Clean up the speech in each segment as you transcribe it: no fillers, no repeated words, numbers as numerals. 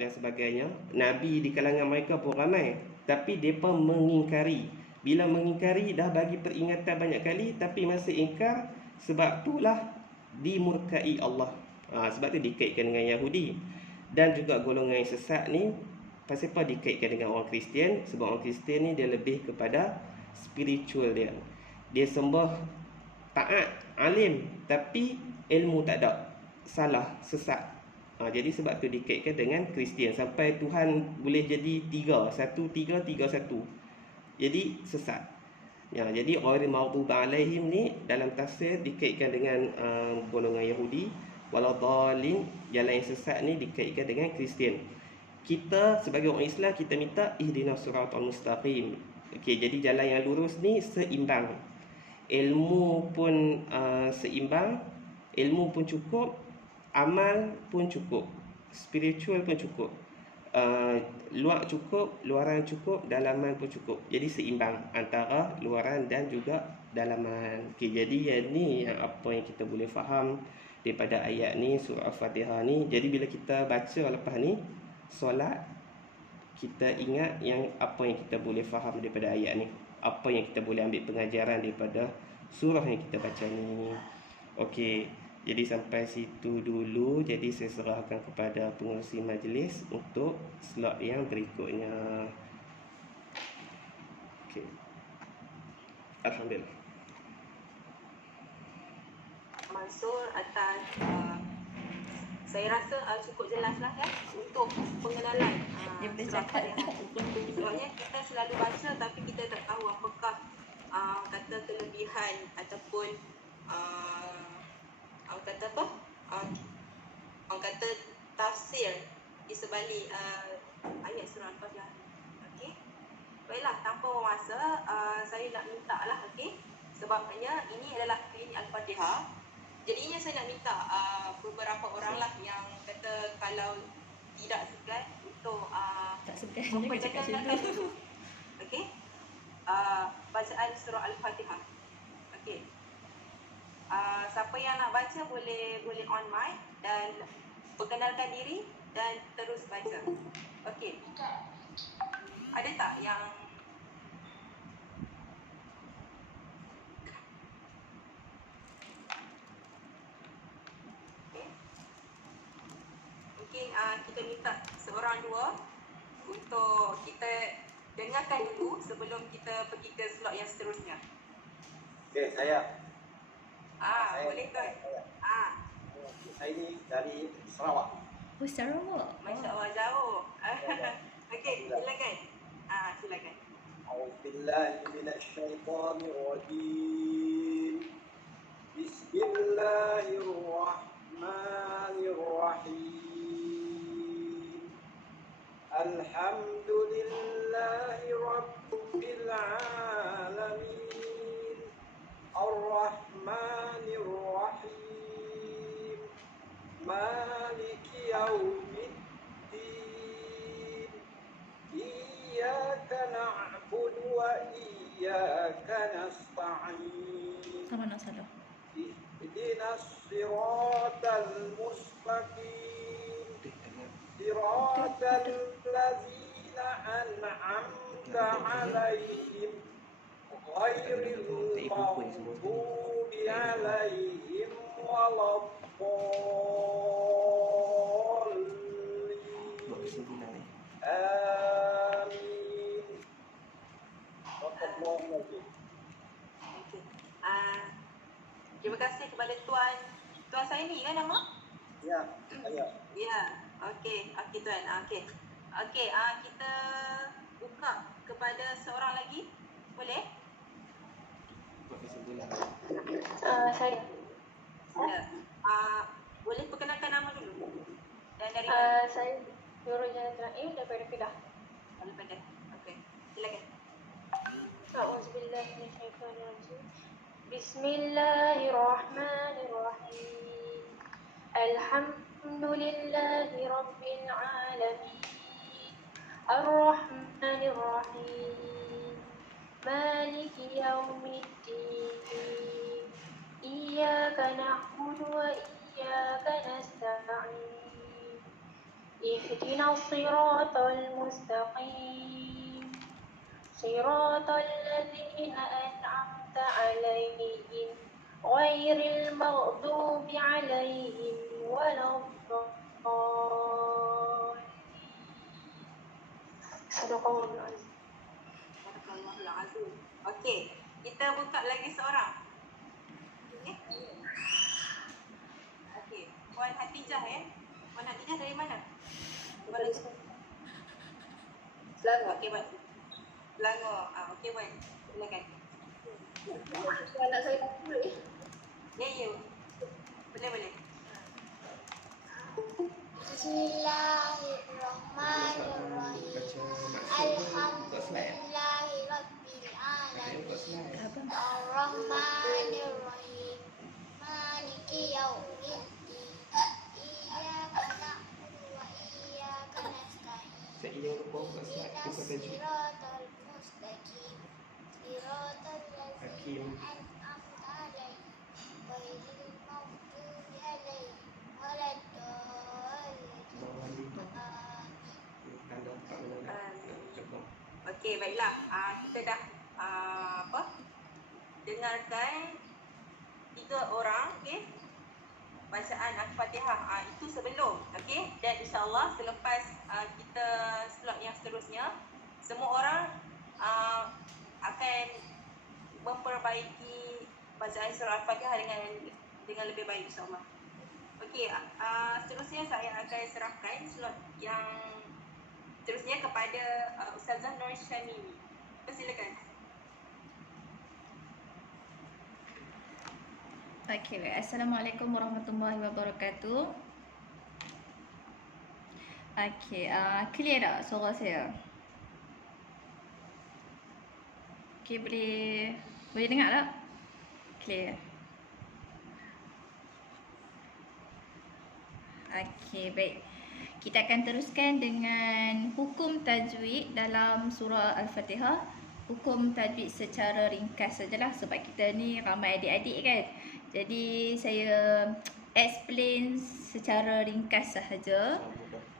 dan sebagainya. Nabi di kalangan mereka pun ramai, tapi mereka mengingkari. Bila mengingkari, dah bagi peringatan banyak kali tapi masih ingkar, sebab itulah dimurkai Allah. Sebab tu dikaitkan dengan Yahudi. Dan juga golongan yang sesat ni, pasal apa dikaitkan dengan orang Kristian? Sebab orang Kristian ni dia lebih kepada spiritual dia. Dia sembah, taat, alim, tapi ilmu tak ada. Salah, sesat. Jadi sebab tu dikaitkan dengan Kristian. Sampai Tuhan boleh jadi tiga. Satu, tiga, tiga, satu. Jadi sesat. Jadi ghairil maghdubi alaihim ni dalam tafsir dikaitkan dengan golongan Yahudi. Walau dhalin, jalan yang sesat ni dikaitkan dengan Kristian. Kita sebagai orang Islam, kita minta ihdinas siratal mustaqim. Okey, jadi jalan yang lurus ni seimbang. Ilmu pun seimbang, ilmu pun cukup, amal pun cukup, spiritual pun cukup, luar cukup, luaran cukup, dalaman pun cukup. Jadi seimbang antara luaran dan juga dalaman. Okey, jadi yang ni yang apa yang kita boleh faham daripada ayat ni, surah Al-Fatihah ni. Jadi bila kita baca lepas ni solat, kita ingat yang apa yang kita boleh faham daripada ayat ni, apa yang kita boleh ambil pengajaran daripada surah yang kita baca ni. Okey, jadi sampai situ dulu. Jadi saya serahkan kepada pengerusi majlis untuk slot yang berikutnya. Okey, alhamdulillah. Mansur atas saya rasa cukup jelaslah ya untuk pengenalan surah Al-Fatihah. Sebabnya kita selalu baca tapi kita tak tahu apakah kata kelebihan ataupun kata apa? Orang kata tafsir di sebalik ayat surah Al-Fatihah. Okey. Baiklah, tanpa bermasa saya nak minta lah, okey. Sebabnya ini adalah klinik Al-Fatihah. Jadinya saya nak minta beberapa orang lah yang kata kalau tidak segan untuk tak segan jangan cakap macam tu. Okey. Bacaan surah Al-Fatihah. Okey. Siapa yang nak baca boleh on mic dan perkenalkan diri dan terus baca. Okey. Ada tak yang kita minta seorang dua untuk kita dengarkan dulu sebelum kita pergi ke slot yang seterusnya. Okey, saya. Boleh tuan. Saya ni dari Sarawak. Oh, Sarawak. Masya-Allah, jauh. Okey, silakan. Silakan. A'udzubillahi minasyaitonirrajim. Bismillahirrahmanirrahim. Alhamdulillahi rabbil alamin. Ar-Rahmanir Rahim. Maliki yaumiddin. Iyyaka na'budu wa iyyaka nasta'in. Sama nak salah. Ihdinas siratal mustaqim. Siratal ladzina an'amta 'alaihim ghairil maghdubi 'alaihim waladdallin. Amin. Terima kasih kepada Tuan Saini kan nama? Ya, saya. Ya, okey Tuan. Okey, kita buka kepada seorang lagi. Boleh? Saya. Ya. Boleh perkenalkan nama dulu. Dan dari Saya Nurul Janat Naim daripada Kedah. daripada. Okey. Silakan. A'udzubillahi minasyaitonirrajim. Bismillahirrahmanirrahim. Alhamdulillahi rabbil alamin. Ar-Rahmanir Rahim. Maliki yaumiddin. Iyyaka na'budu wa iyyaka nasta'in. اهدنا الصراط المستقيم صراط الذين أنعمت عليهم غير المغضوب عليهم ولا الضالين. Sadaqallahul azim. Barakallahu azim. Okey, kita buka lagi seorang. Okey. Okey, Puan Hatijah ya. Puan Hatijah dari mana? Selangor. Okey, Puan. Selangor. Okey, Puan. Silakan. Anak saya boleh. Ya. Boleh. Bismillahirrahmanirrahim. Alhamdulillahirabbil alamin. Ar-Rahmanir-Rahim. Maliki yaumiddin. Iyyaka na'budu wa iyyaka nasta'in. Ihdinas siratal mustaqim. Siratal ladzina an'amta 'alaihim ghairil maghdubi 'alaihim waladdallin. Okey, baiklah. Kita dah dengarkan 3 orang, okey. Bacaan Al-Fatihah. Itu sebelum, okey. Dan insya-Allah selepas kita slot yang seterusnya, semua orang akan memperbaiki bacaan surah Al-Fatihah dengan lebih baik insya-Allah. Okey, seterusnya saya akan serahkan slot yang seterusnya kepada Ustazah Nur Syamimi. Persilakan. Okay, Assalamualaikum warahmatullahi wabarakatuh. Okay, clear tak suara saya? Okay, boleh dengar tak? Clear. Okay, baik. Kita akan teruskan dengan hukum tajwid dalam surah Al-Fatihah. Hukum tajwid secara ringkas sajalah sebab kita ni ramai adik-adik kan. Jadi saya explain secara ringkas sahaja.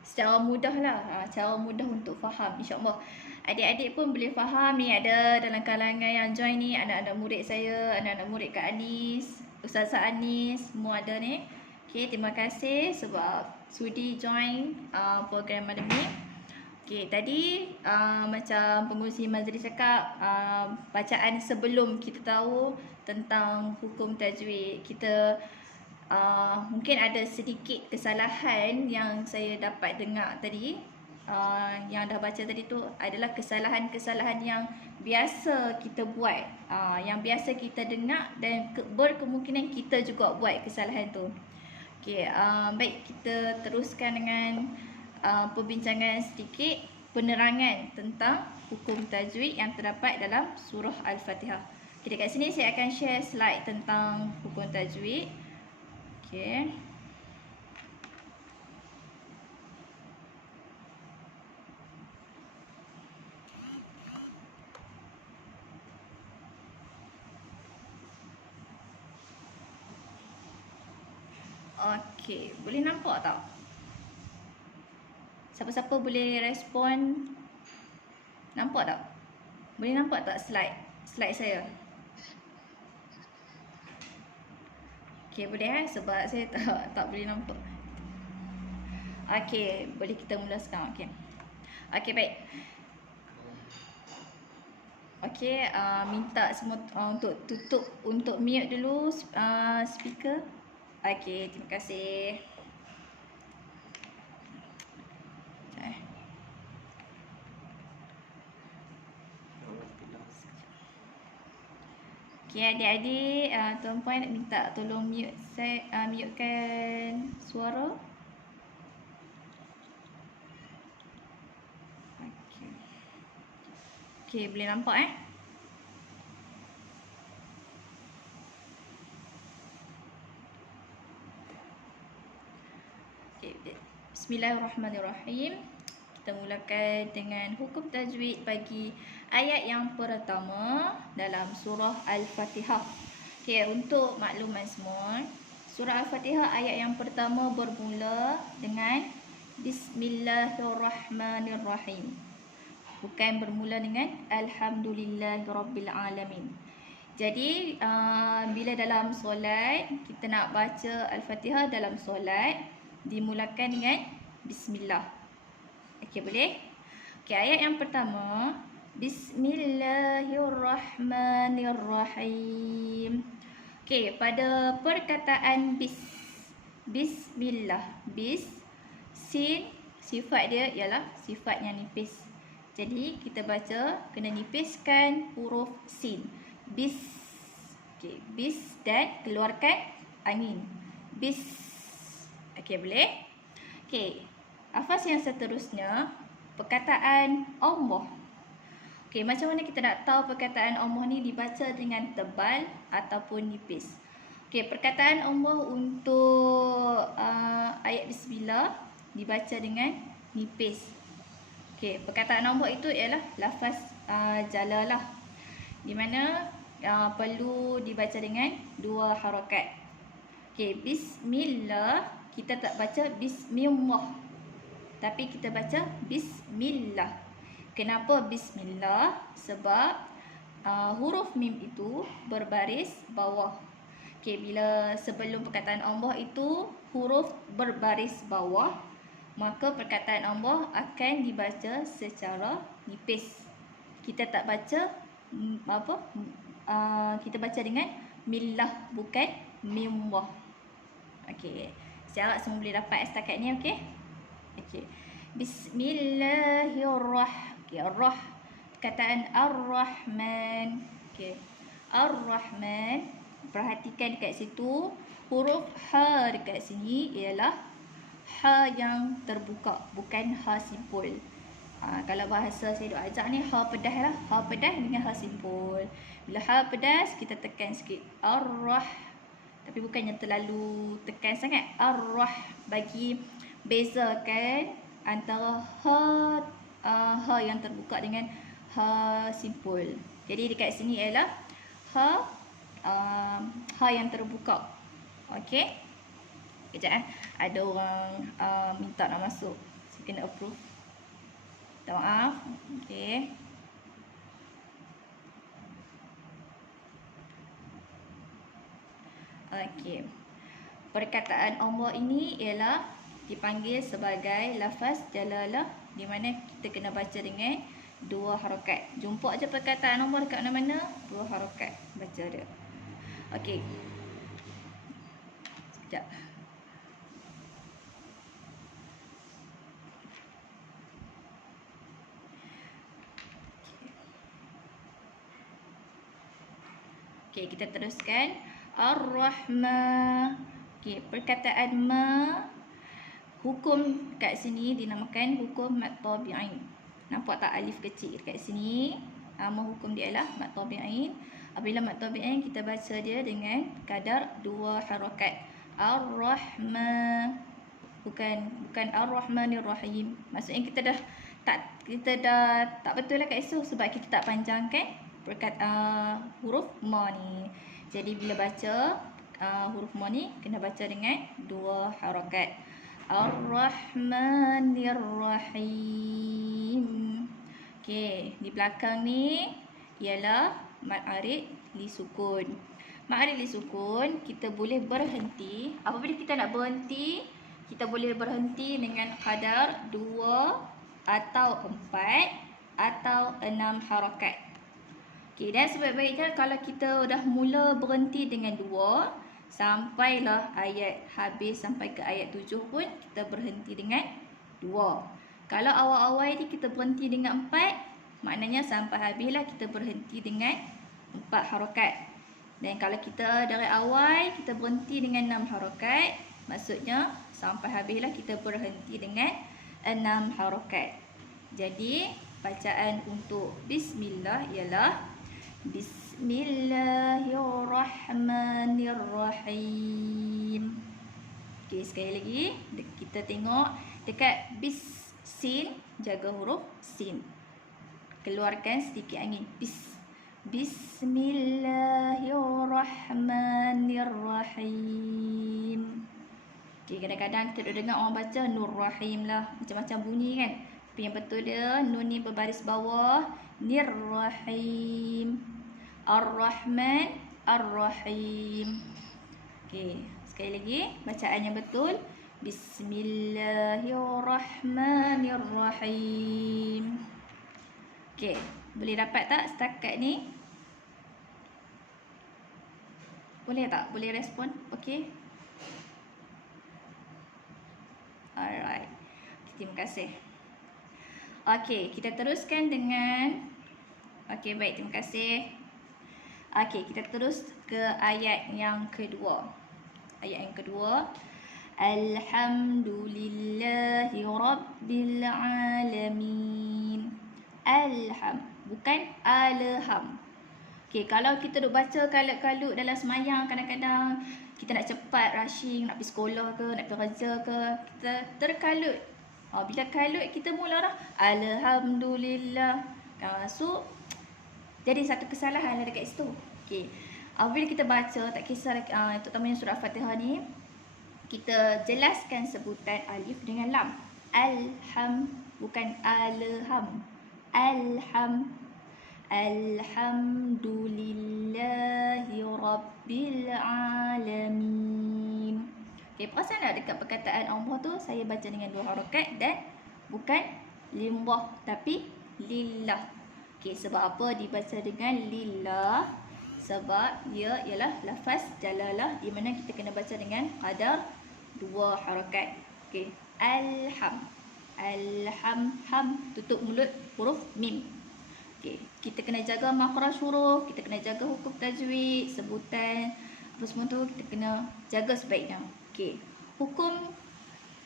Secara mudah lah, cara mudah untuk faham insya-Allah. Adik-adik pun boleh faham ni, ada dalam kalangan yang join ni anak-anak murid saya, anak-anak murid Kak Anis, Ustazah Anis, semua ada ni. Okay, terima kasih sebab sudi join program malam ni. Okay, tadi macam pengurusi majlis cakap, bacaan sebelum kita tahu tentang hukum tajwid, kita mungkin ada sedikit kesalahan yang saya dapat dengar tadi. Yang dah baca tadi tu adalah kesalahan-kesalahan yang biasa kita buat, yang biasa kita dengar dan berkemungkinan kita juga buat kesalahan tu. Okey, baik, kita teruskan dengan perbincangan sedikit penerangan tentang hukum tajwid yang terdapat dalam surah Al-Fatihah. Okay, dekat sini saya akan share slide tentang hukum tajwid. Okey. Okey, boleh nampak tak? Siapa-siapa boleh respon? Nampak tak? Boleh nampak tak slide saya? Okey, boleh sebab saya tak boleh nampak. Okey, boleh kita mula sekarang. Okey, baik. Okey, minta semua untuk mute dulu speaker. Okey, terima kasih. Okey, adik-adik, tuan-puan nak minta tolong mutekan suara. Okey. Okey, boleh nampak Bismillahirrahmanirrahim. Kita mulakan dengan hukum tajwid bagi ayat yang pertama dalam surah Al-Fatihah. Okey, untuk makluman semua, surah Al-Fatihah ayat yang pertama bermula dengan Bismillahirrahmanirrahim. Bukan bermula dengan Alhamdulillahirrabbilalamin. Jadi bila dalam solat kita nak baca Al-Fatihah dalam solat, dimulakan dengan Bismillah. Okey, boleh? Okey, ayat yang pertama, Bismillahirrahmanirrahim. Okey, pada perkataan Bismillah, sin, sifat dia ialah sifat yang nipis. Jadi kita baca kena nipiskan huruf sin. Bis. Okey, bis dan keluarkan angin. Bis. Okey, boleh? Okey, lafaz yang seterusnya, perkataan Allah. Okey, macam mana kita nak tahu perkataan Allah ni dibaca dengan tebal ataupun nipis? Okey, perkataan Allah untuk ayat Bismillah dibaca dengan nipis. Okey, perkataan Allah itu ialah lafaz jalalah, di mana perlu dibaca dengan 2 harakat. Okey, Bismillah kita tak baca Bismillah, tapi kita baca Bismillah. Kenapa Bismillah? Sebab huruf mim itu berbaris bawah. Okey, bila sebelum perkataan Allah itu huruf berbaris bawah, maka perkataan Allah akan dibaca secara nipis. Kita tak baca kita baca dengan millah, bukan mimwah. Okey, saya harap semua boleh dapat setakat ni. Okey. Okey. Bismillahirrahmanirrahim. Okey, perkataan Ar-Rahman. Okey. Ar-Rahman, perhatikan dekat situ, huruf ha dekat sini ialah ha yang terbuka, bukan ha simpul. Kalau bahasa saya duk ajak ni, ha pedas lah. Ha pedas dengan ha simpul. Bila ha pedas, kita tekan sikit. Ar-Rah. Tapi bukannya terlalu tekan sangat. Ar-Rah. Bagi bezakan antara ha yang terbuka dengan ha simpul. Jadi dekat sini ialah ha yang terbuka. Okey. Kejap ada orang minta nak masuk. Saya kena approve. Minta maaf. Okey. Okey. Perkataan Allah ini ialah dipanggil sebagai lafaz jalalah, di mana kita kena baca dengan 2 harakat. Jumpa aja perkataan Allah dekat mana-mana, 2 harakat baca dia. Okey. Sekejap. Okey, kita teruskan. Ar-Rahman. Okey, perkataan ma, hukum kat sini dinamakan hukum mad tabi'in. Nampak tak alif kecil kat sini? Hukum dia ialah mad tabi'in. Apabila mad tabi'in, kita baca dia dengan kadar 2 harakat. Ar-Rahman. Bukan Ar-Rahmanirrahim. Maksudnya kita dah tak betul lah kat situ, sebab kita tak panjangkan huruf ma ni. Jadi bila baca huruf ma ni kena baca dengan 2 harakat. Ar-Rahmanir-Rahim. Okey, di belakang ni ialah mad arid li sukun. Mad arid li sukun kita boleh berhenti. Apabila kita nak berhenti, kita boleh berhenti dengan kadar 2 atau 4 atau 6 harakat. Okey, dan sebaik-baiknya kalau kita dah mula berhenti dengan 2, sampailah ayat habis sampai ke ayat 7 pun kita berhenti dengan 2. Kalau awal-awal ni kita berhenti dengan 4, maknanya sampai habislah kita berhenti dengan 4 harakat. Dan kalau kita dari awal kita berhenti dengan 6 harakat, maksudnya sampai habislah kita berhenti dengan 6 harakat. Jadi bacaan untuk Bismillah ialah Bismillahirrahmanirrahim. Okey, sekali lagi kita tengok dekat bis sin, jaga huruf sin. Keluarkan sedikit angin. Bismillahirrahmanirrahim. Okay, kadang-kadang kita dengar orang baca Nur Rahim lah. Macam-macam bunyi kan. Tapi yang betul dia, nun ni berbaris bawah. Nir-Rahim. Ar-Rahman. Ar-Rahim. Okay, sekali lagi. Bacaan yang betul. Bismillahirrahmanirrahim. Okay, boleh dapat tak setakat ni? Boleh tak? Boleh respon? Okay. Alright. Terima kasih. Okey, kita teruskan dengan okey, baik, terima kasih. Okey, kita terus ke ayat yang kedua. Ayat yang kedua. Alhamdulillahi rabbil alamin. Alham, bukan alham. Okey, kalau kita duk baca kalut-kalut dalam semayang, kadang-kadang kita nak cepat rushing, nak pergi sekolah ke, nak pergi kerja ke, kita terkalut. Bila kalut kita mula dah alhamdulillah. So jadi satu kesalahan dekat situ. Okey. Bila kita baca, tak kisah terutamanya surah Al-Fatihah ni, kita jelaskan sebutan alif dengan lam. Alham, bukan alham. Alham. Alhamdulillahi rabbil alamin. Okey, perasan tak dekat perkataan Allah tu saya baca dengan 2 harakat dan bukan limbah tapi lillah. Okey, sebab apa dibaca dengan lillah? Sebab dia ialah lafaz jalalah di mana kita kena baca dengan qadar 2 harakat. Okey, alham. Alham, ham, tutup mulut huruf mim. Okay. Kita kena jaga makhraj huruf, kita kena jaga hukum tajwid, sebutan, apa semua tu kita kena jaga sebaiknya. Okey. Hukum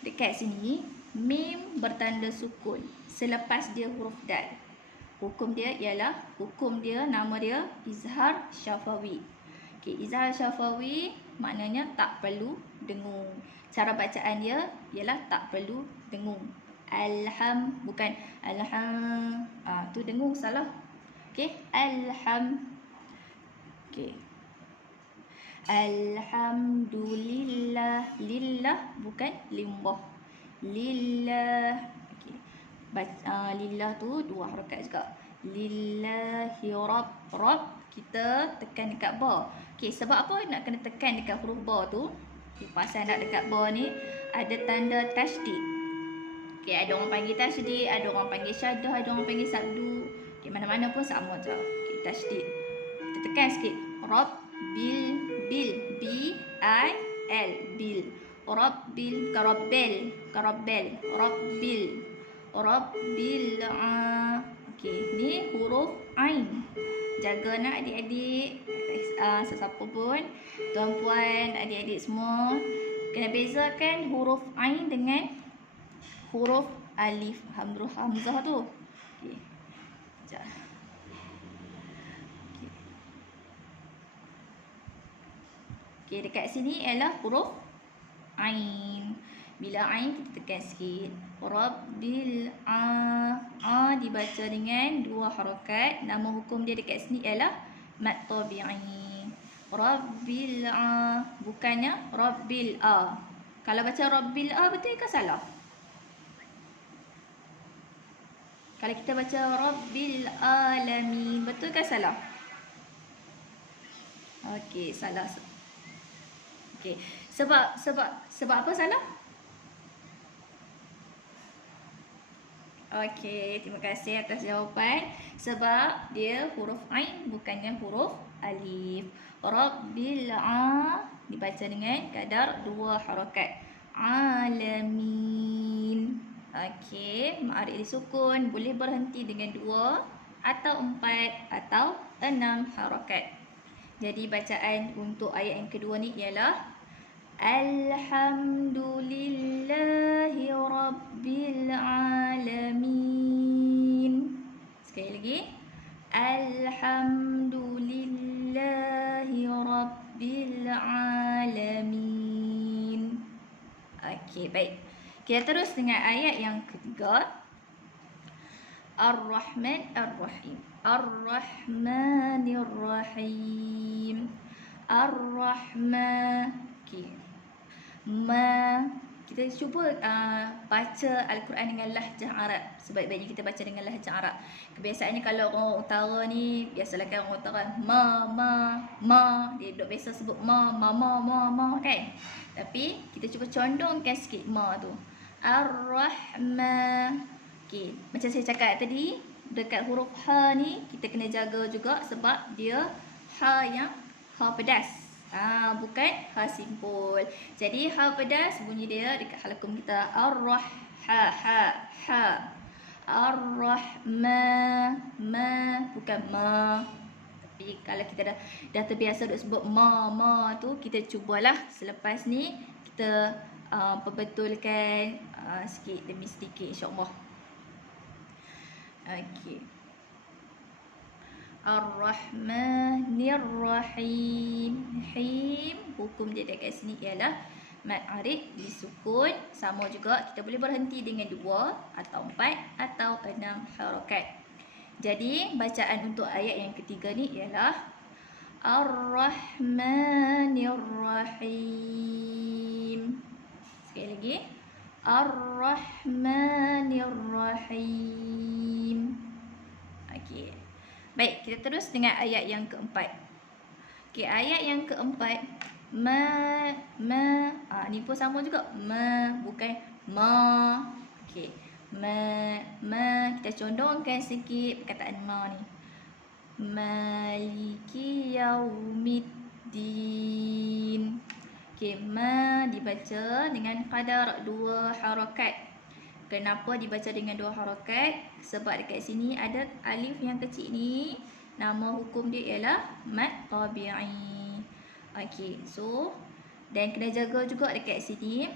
dekat sini, mim bertanda sukun selepas dia huruf dal. Hukum dia ialah, nama dia izhar syafawi. Okey, izhar syafawi maknanya tak perlu dengung. Cara bacaan dia ialah tak perlu dengung. Alham, bukan alham. Tu dengung salah. Okey, alham. Okey. Alhamdulillah. Lillah, bukan limbah. Lillah. Okey. Lillah tu 2 harakat juga. Lillahi rabb. Rabb kita tekan dekat ba. Okey, sebab apa nak kena tekan dekat huruf ba tu? Okay, pasal nak dekat ba ni ada tanda tasydid. Okay, ada orang panggil tasydid, ada orang panggil syaddah, ada orang panggil sabdu. Okay, mana-mana pun sama je. Okay, tasydid. Kita tekan sikit. Rabbil, bil, B-I-L, bil. Rabbil, karabbel, karabbel. Rabbil, rabbil, okay, ni huruf ain. Jaga nak adik-adik, sesiapa pun, tuan-puan, adik-adik semua, kena bezakan huruf ain dengan huruf alif, hamzah tu. Okey. Sekejap. Okey. Okey, dekat sini ialah huruf ain. Bila ain kita tekan sikit. Rabbil dibaca dengan 2 harakat. Nama hukum dia dekat sini ialah mad tabi'i. Rabbil bukannya rabbil Kalau baca rabbil betul ke salah? Kalau kita baca Rabbil Alamin, betul ke salah? Okey, salah. Okey, sebab apa salah? Okey, terima kasih atas jawapan. Sebab dia huruf ain bukannya huruf alif. Rabbil dibaca dengan kadar 2 harakat. Alamin. Okey, ma'arif disukun boleh berhenti dengan 2 atau 4 atau 6 harakat. Jadi bacaan untuk ayat yang kedua ni ialah Alhamdulillahi rabbil alamin. Sekali lagi. Alhamdulillahi rabbil alamin. Okey, baik. Kita terus dengan ayat yang ketiga. Ar-Rahman Ar-Rahim. Ar-Rahmanir-Rahim. Ar-Rahman. Okey. ma. Kita cuba baca Al-Quran dengan lahjah Arab. Sebaik-baiknya kita baca dengan lahjah Arab. Kebiasaannya kalau orang utara ni, biasalah kan orang utara ma. Dia duk biasa sebut ma kan. Tapi kita cuba condongkan sikit ma tu. Ar-Rahman. Okey, macam saya cakap tadi, dekat huruf ha ni kita kena jaga juga sebab dia ha yang ha pedas. Bukan ha simpul. Jadi ha pedas bunyi dia dekat halakum kita ha. Ar-Rahman, ma bukan ma. Tapi kalau kita dah terbiasa duk sebut ma tu, kita cubalah selepas ni kita perbetulkan sikit demi sedikit insya-Allah. Okey. Ar-Rahmanir-Rahim. Him, hukum dia dekat sini ialah mad arid disukun. Sama juga kita boleh berhenti dengan 2 atau 4 atau 6 harakat. Jadi bacaan untuk ayat yang ketiga ni ialah Ar-Rahmanir-Rahim. Sekali lagi. Ar-Rahmanir-Rahim. Okey. Baik, kita terus dengan ayat yang keempat. Okey, ayat yang keempat ma. Ni pun sama juga. Ma bukan ma. Okey. Ma. Kita condongkan sikit perkataan ma ni. Maliki yaumiddin. Okey, ma dibaca dengan qadar 2 harakat. Kenapa dibaca dengan 2 harakat? Sebab dekat sini ada alif yang kecil ni. Nama hukum dia ialah mad tabi'i. Okey, so dan kena jaga juga dekat sini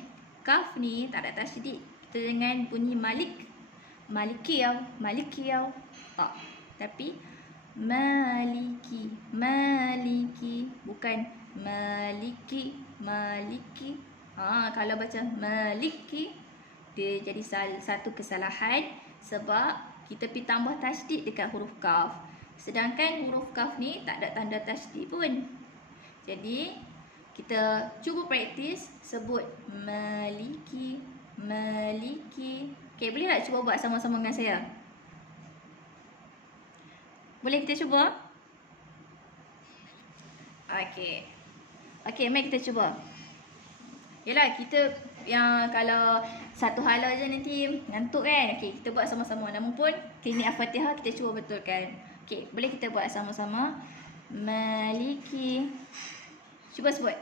kaf ni tak ada tasydid. Kita dengan bunyi malik. Maliki yaw. Tak. Tapi maliki bukan maliki. Kalau baca maliki dia jadi satu kesalahan sebab kita pergi tambah tasydid dekat huruf kaf. Sedangkan huruf kaf ni tak ada tanda tasydid pun. Jadi kita cuba praktis sebut maliki. Okey, boleh tak cuba buat sama-sama dengan saya? Boleh kita cuba? Okey, mari kita cuba. Yalah, kita yang kalau satu hala je nanti ngantuk kan. Okey, kita buat sama-sama. Namun pun klinik Al-Fatihah kita cuba betulkan. Okey, boleh kita buat sama-sama. Maliki. Cuba sebut.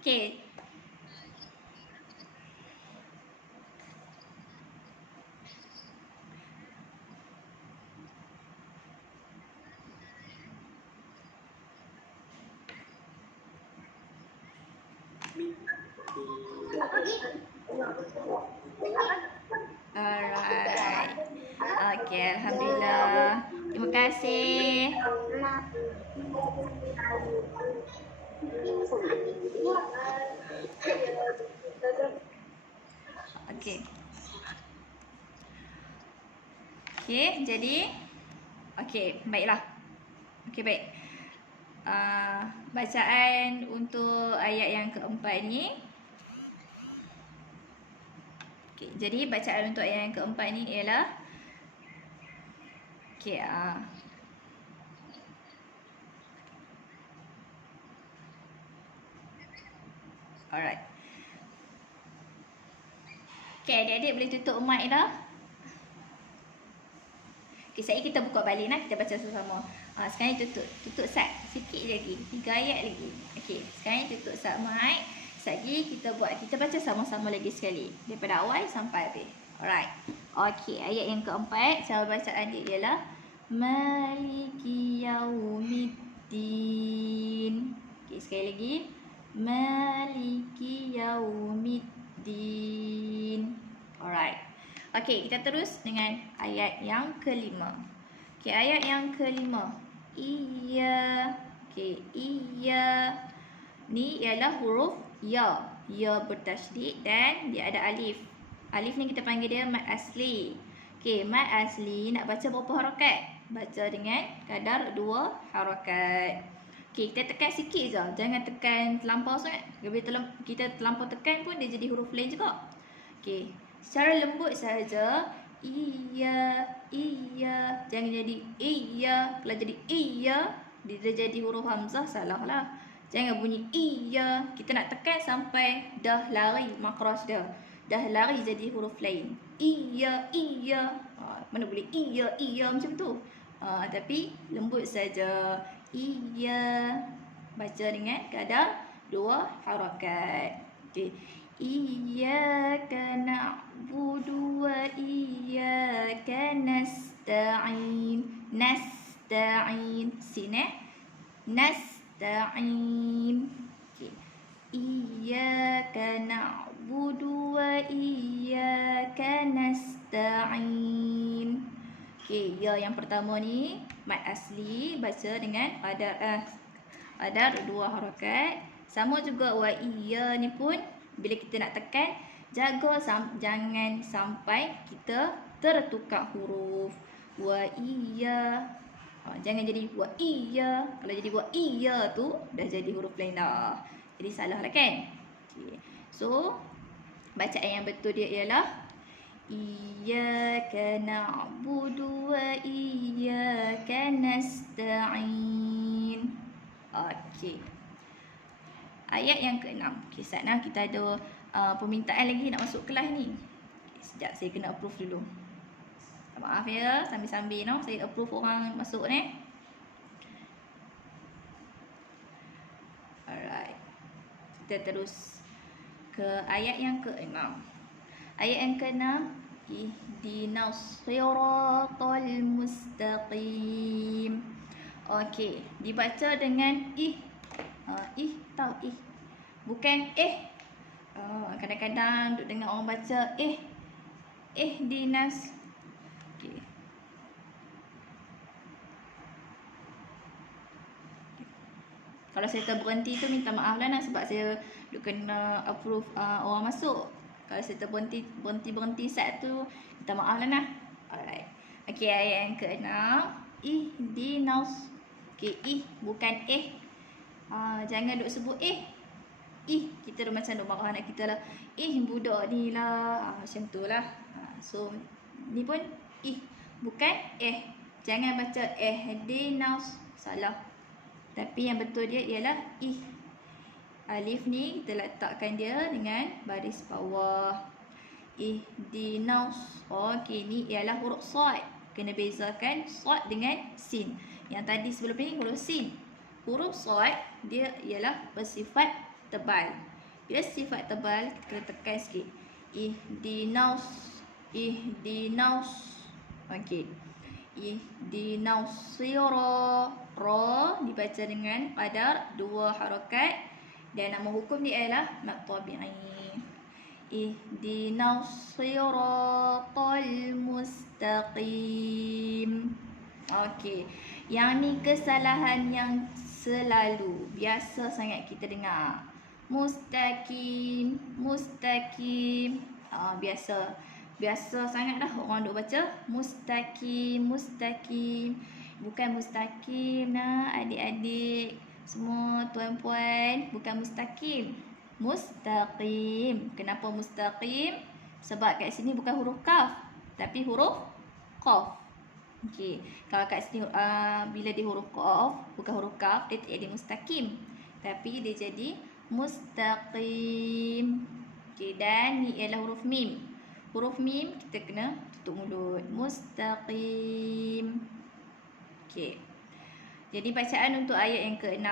Okey. Alright. Okey, alhamdulillah. Terima kasih. Okey, jadi baiklah. Baik. Bacaan untuk ayat yang keempat ni. Jadi bacaan untuk ayat yang keempat ni ialah alright. Adik-adik boleh tutup mic dah. Sekejap kita buka balik nak kita baca sama-sama. Sekarang tutup sat sikit lagi. 3 ayat lagi. Sekarang tutup sat mic. Sekejap kita baca sama-sama lagi sekali daripada awal sampai habis. Alright. Ayat yang keempat cara bacaan dia ialah Maliki yaumiddin. Sekali lagi. Maliki yaumiddin. Alright. Kita terus dengan ayat yang kelima. Ayat yang kelima. Iya. Iya. Ni ialah huruf ya. Ya bertasydid dan dia ada alif. Alif ni kita panggil dia mad asli. Mad asli nak baca berapa harakat? Baca dengan kadar 2 harakat. Okey, kita tekan sikit je. Jangan tekan terlampau sangat. Bila kita terlampau tekan pun dia jadi huruf lain juga. Okey, secara lembut saja. Iya, iya. Jangan jadi iya. Kalau jadi iya, dia jadi huruf hamzah, salah lah. Jangan bunyi iya. Kita nak tekan sampai dah lari makhraj dia. Dah lari jadi huruf lain. Iya, iya. Mana boleh iya, iya macam tu. Tapi lembut saja. Iya. Baca dengan kadar 2 harakat. Okey. Iyyaka na'budu wa iyyaka nasta'in. Nasta'in. Sini. Nasta'in. Okey. Iyyaka na'budu wa iyyaka nasta'in. Okey, ya yang pertama ni mad asli baca dengan ada 2 harakat. Sama juga wa iya ni pun bila kita nak tekan jaga jangan sampai kita tertukar huruf. Wa iya. Jangan jadi wa iya. Kalau jadi wa iya tu dah jadi huruf lain dah. Jadi salah lah kan? Okay. So bacaan yang betul dia ialah Iyyaka na'budu wa iyyaka nasta'in. Okey. Ayat yang ke-6. Okey, Satna kita ada permintaan lagi nak masuk kelas ni. Okay, sekejap saya kena approve dulu. Maaf ya, sambil-sambil no, saya approve orang masuk ni. Alright. Kita terus ke ayat yang ke-6. Ayat yang ke-6, ihdinas siratal mustaqim. Okey, dibaca dengan tahu bukan kadang-kadang duk dengar orang baca ihdinas. Okey. Kalau saya terberhenti tu minta maaf lah nah, sebab saya duk kena approve orang masuk. Kalau saya berhenti saat tu, minta maaf lah nah. Alright. Okey, ayat yang ke-6. Ihdinas. Okey, bukan jangan duk sebut kita dah macam duk marah anak kita lah. Budak ni lah. Macam tu lah. So, ni pun bukan Jangan baca ihdinas. Salah. Tapi yang betul dia ialah Alif ni kita letakkan dia dengan baris bawah. Ihdinas. Okey, ni ialah huruf sad. Kena bezakan sad dengan sin. Yang tadi sebelum ni huruf sin. Huruf sad dia ialah bersifat tebal. Bila sifat tebal, kita kena tekan sikit. Ihdinas. Ihdinas. Okey. Ihdinas sira. Ra dibaca dengan qadar 2 harakat. Dan nama hukum dia ialah mad tabi'i. Ihdinas siratal mustaqim. Okey. Yang ni kesalahan yang selalu biasa sangat kita dengar. Mustaqim, mustaqim. Biasa sangat dah orang duk baca mustaqim, mustaqim. Bukan mustaqim nah adik-adik. Semua tuan-puan, bukan mustaqim. Mustaqim. Kenapa mustaqim? Sebab kat sini bukan huruf kaf, tapi huruf qaf. Okey. Kalau kat sini bila dia huruf qaf, bukan huruf kaf, dia tak jadi mustaqim. Tapi dia jadi mustaqim. Okey, dan ni ialah huruf mim. Huruf mim kita kena tutup mulut. Mustaqim. Okey. Jadi bacaan untuk ayat yang ke-6.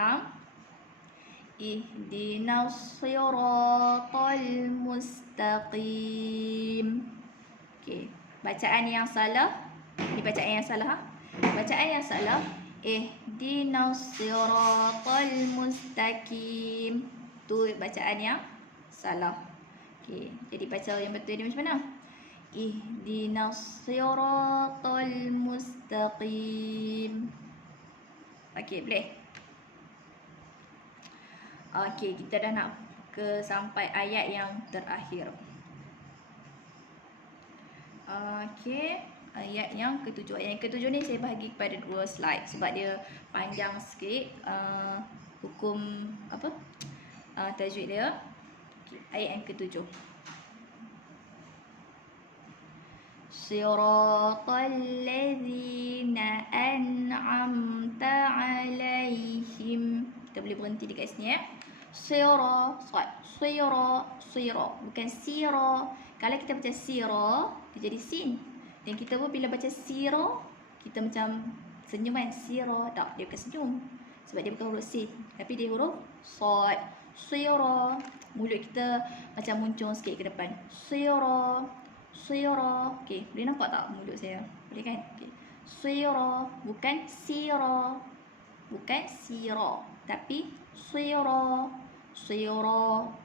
Ihdinas siratal mustaqim. Okey, bacaan yang salah. Ini bacaan yang salah. Bacaan yang salah. Ihdinas siratal mustaqim. Tu bacaan yang salah. Okey, jadi baca yang betul ni macam mana? Ihdinas siratal mustaqim. Okey, boleh? Okey, kita dah nak ke sampai ayat yang terakhir. Okey, ayat yang ke-7. Ayat yang ke-7 ni saya bahagi kepada 2 slide sebab dia panjang sikit hukum apa? Tajwid dia. Okay, ayat yang ke-7. Siratal ladzina an'amta 'alaihim. Kita boleh berhenti dekat sini ya. Sira, bukan sira. Kalau kita baca sira, dia jadi sin. Dan kita pun bila baca sira, kita macam senyuman sira. Tak, dia bukan senyum. Sebab dia bukan huruf sin, tapi dia huruf sad. Sira. Mulut kita macam muncung sikit ke depan. Sira. Okey, boleh nampak tak mulut saya? Boleh kan? Okey. Sira, bukan sira. Bukan sira, tapi sira.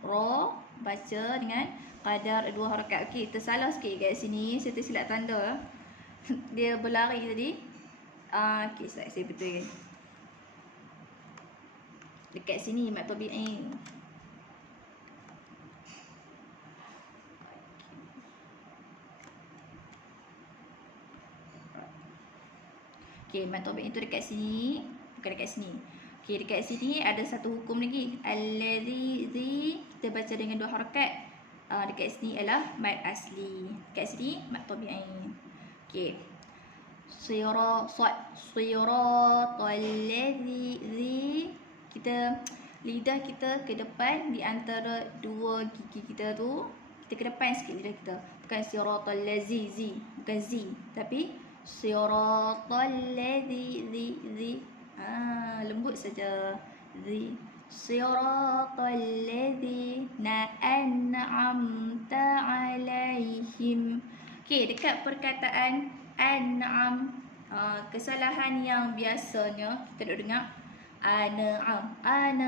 Ra baca dengan kadar 2 harakat. Okey, tersalah sikit kat sini. Saya tersilap tanda. Dia berlari tadi. Okey, saya betulkan. Dekat sini mat tabi'in. Okey, mat tabi'in tu dekat sini, bukan dekat sini. Okey, dekat sini ada satu hukum lagi. Allazi, kita baca dengan 2 harakat. Dekat sini ialah mad asli. Dekat sini mat tabi'in. Okey. Siratal ladzi, kita lidah kita ke depan di antara 2 gigi kita tu. Kita ke depan sikit lidah kita. Bukan siratal ladzi, bukan zi, tapi siratal ladzi, lembut saja. Siratal ladzina an'amta 'alaihim. Okey, dekat perkataan an'am, kesalahan yang biasanya kita duk dengar an'amta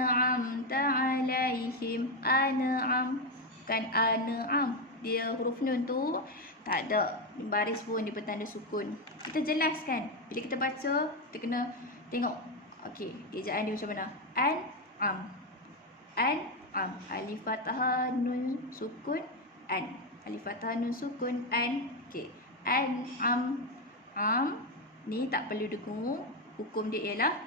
'alaihim, an'am, bukan an'am. Dia huruf nun tu tak ada baris pun di petanda sukun. Kita jelaskan. Bila kita baca, kita kena tengok. Okey, ejaan dia macam mana? An'am. Alif fathah nun sukun an. Alif fathah nun sukun an. Okey. An'am. Ni tak perlu dengung. Hukum dia ialah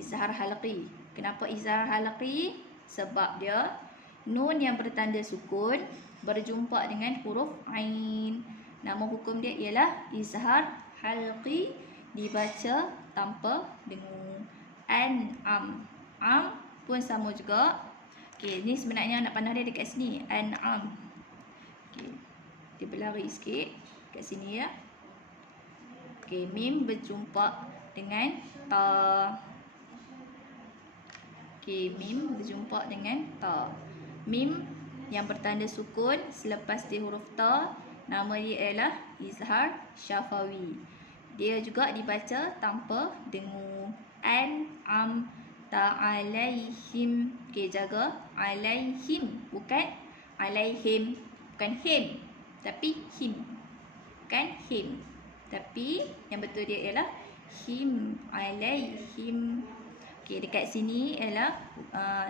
izhar halqi. Kenapa izhar halqi? Sebab dia nun yang bertanda sukun berjumpa dengan huruf ain. Nama hukum dia ialah izhar halqi, dibaca tanpa dengung. An'am. Am pun sama juga. Okey, ni sebenarnya nak panah dia dekat sini. An'am. Okey. Dia berlari sikit kat sini ya. Okey, mim berjumpa dengan ta. Okey, mim berjumpa dengan ta. Mim yang bertanda sukun selepas di huruf ta, nama dia ialah izhar syafawi. Dia juga dibaca tanpa dengung. An'am ta'alaihim. Okey, jaga alaihim, bukan alaihim, bukan him, tapi him. Bukan him, tapi yang betul dia ialah him, alaihim. Okey, dekat sini ialah